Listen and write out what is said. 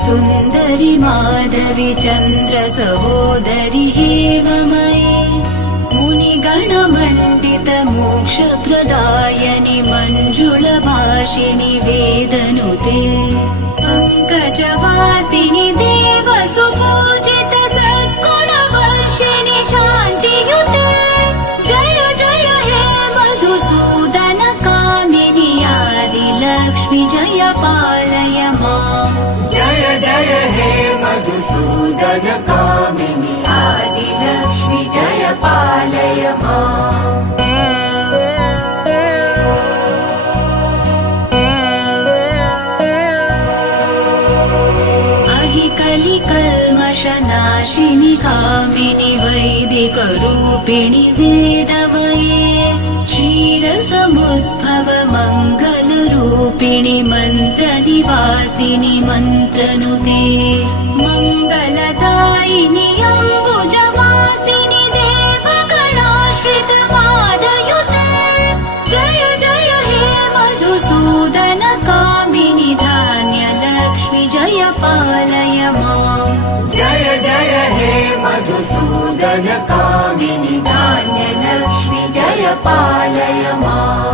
सुन्दरि माधवि चन्द्र सहोदरि हेममयि मुनिगणमण्डित मोक्षप्रदायनि मञ्जुलभाषिणि वेदनुते पङ्कजवासिनि देवसुपूजित सद्गुणवर्षिणि शान्तियुते जय जय हे मधुसूदन कामिनि आदिलक्ष्मि जय पालय माम् जय जय हे मधुसूदन कामिनि आदिलक्ष्मि जय पालय माम् कलिकल्मषनाशिनि कामिनि वैदिकरूपिणि वेदमये क्षीरसमुद्भव मङ्गलरूपिणि मन्त्रनिवासिनि मन्त्रनुते मङ्गलदायिनि अम्बुजवासिनि देवगणाश्रित पादयुते जय जय हे मधुसूदन कामिनि धान्यलक्ष्मि जय पालय माम् जय जय हे मधुसूदन कामिनि धान्यलक्ष्मि जय पालय माम्।